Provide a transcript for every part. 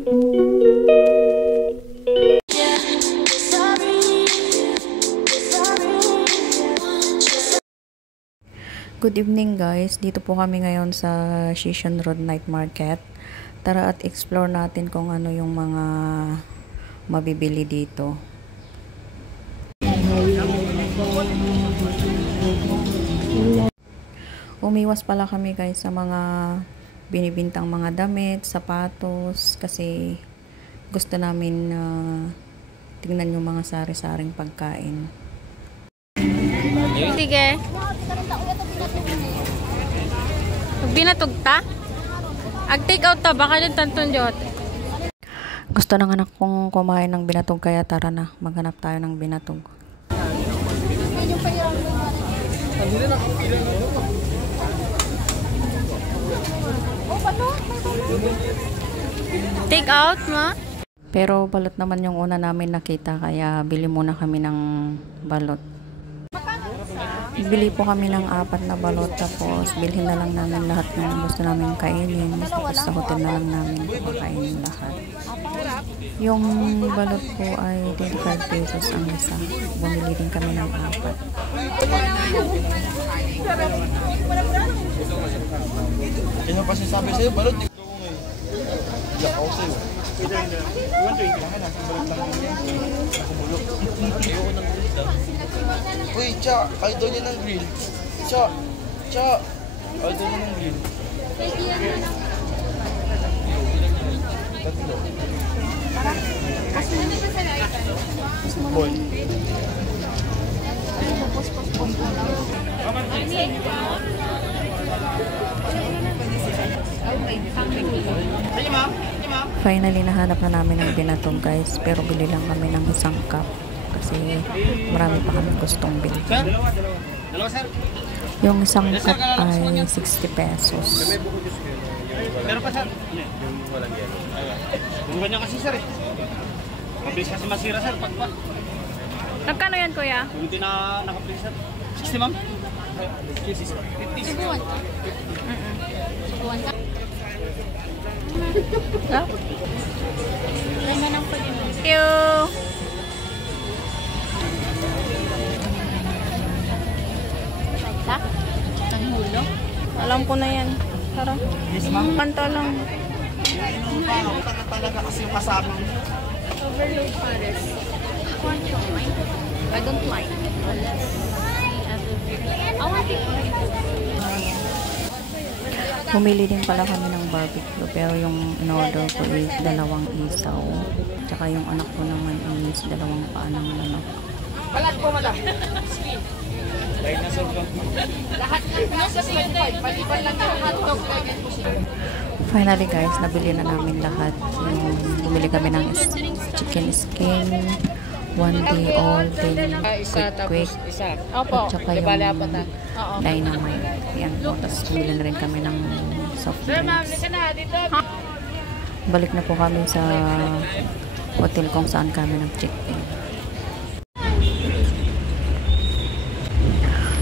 Good evening guys, dito po kami ngayon sa Sisson Road Night Market. Tara at explore natin kung ano yung mga mabibili dito. Umiwas pala kami guys sa mga binibintang mga damit, sapatos kasi gusto namin tingnan yung mga sari-saring pagkain. Sige. Binatog ta? Ag-take out ta, baka yung tanton jot. Gusto ng anak kong kumain ng binatog kaya tara na, maghanap tayo ng binatog. Take out, ma? Pero balot naman yung una namin nakita kaya bili muna kami ng balot. Bili po kami ng 4 na balot tapos bilhin na lang namin lahat ng gusto namin kainin. Tapos sa hotel na lang namin makainin lahat. Yung balot po ay 25 pesos ang isa. Bumili din kami ng 4. Kaya pa sinasabi sa'yo, balot dito ko ngayon. Iyak ako sa'yo. Ayoko ng grill daw. Uy, Cha, idol niya ng grill. Cha, idol niya ng grill. Tatlo. Boy. Finally, nahanap na namin ng binatog guys. Pero bili lang kami ng isang cup. Kasi marami pa kami gustong bili. Yung isang cup ay 60 pesos. Pero pa sir? Walang yan. Bukan niya kasi sir eh. Mabilis kasi masira sir. Pagpa. Nagkano yan, kuya? Buti na naka-please sir. 60 ma'am? 50. Thank you. Ang hulo? Alam ko na yan. Tara. Yes ma'am. Kanta lang. Talaga kasi yung kasama. Overload Paris. I don't like. Pumili din pala kami ng barbecue pero yung in-order ko is 2 isaw. Tsaka yung anak ko naman is 2 paa ng manok. Balat po madam. Dahil na sobrang. Lahat ng nasa 5. Paliban lang yung hotdog. Finally guys, nabili na namin lahat. Bumili kami ng chicken skin, 1 day old, then quick. Opo. At saka yung dynamite. Yan po. Tapos bumili na rin kami ng soft drinks. Balik na po kami sa hotel kung saan kami nag-check-in.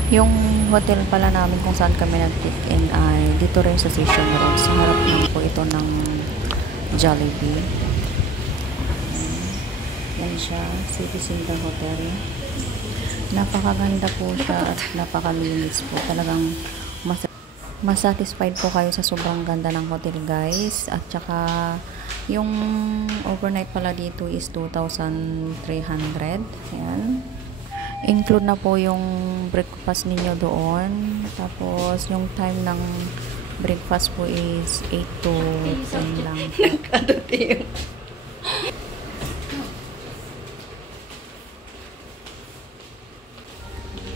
Yung hotel pala namin kung saan kami nag-check-in ay dito rin sa Sisson Road. Sa harap lang po ito ng Jollibee. Yan siya, City Center Hotel. Napakaganda po siya at napakalinis po. Talagang masatisfied po kayo sa sobrang ganda ng hotel guys. At saka yung overnight pala dito is 2,300. Yan. Include na po yung breakfast ninyo doon. Tapos yung time ng breakfast po is 8 to 10 lang.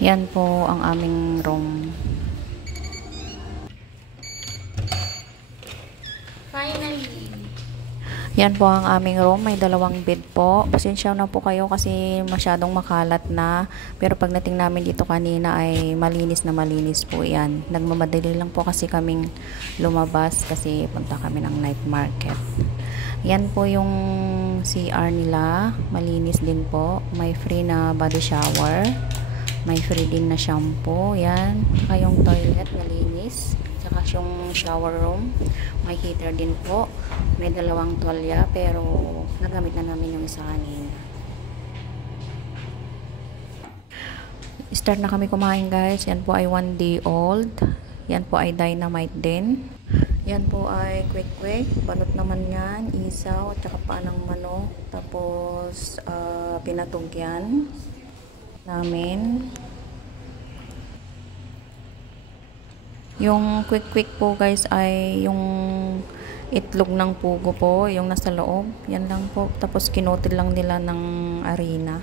Yan po ang aming room. Finally. Yan po ang aming room. May 2 bed po. Pasensya na po kayo kasi masyadong makalat na. Pero pagdating namin dito kanina ay malinis na malinis po yan. Nagmamadali lang po kasi kaming lumabas kasi punta kami ng night market. Yan po yung CR nila. Malinis din po. May free na body shower. May free din na shampoo. Yan. Saka yung toilet malinis. tsaka yung shower room. May heater din po. May 2 tuwalya pero nagamit na namin yung isa kanina. Start na kami kumain guys. Yan po ay 1 day old. Yan po ay dynamite din. Yan po ay quick. Balot naman yan. Isaw, tsaka panang manok. Tapos pinatog yan namin. Yung quick po guys ay yung itlog ng pugo po, yung nasa loob. Yan lang po. Tapos kinotil lang nila ng arena.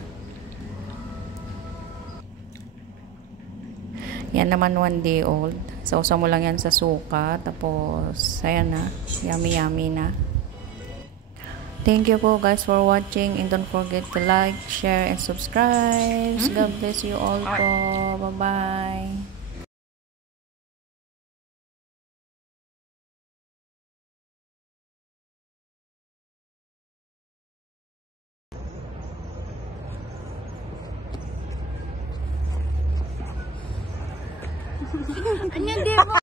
Yan naman 1 day old. Sausaw mo lang yan sa suka. Tapos, ayan na. Yummy na. Thank you po guys for watching. And don't forget to like, share, and subscribe. God bless you all po. Bye-bye. Anya, di mo.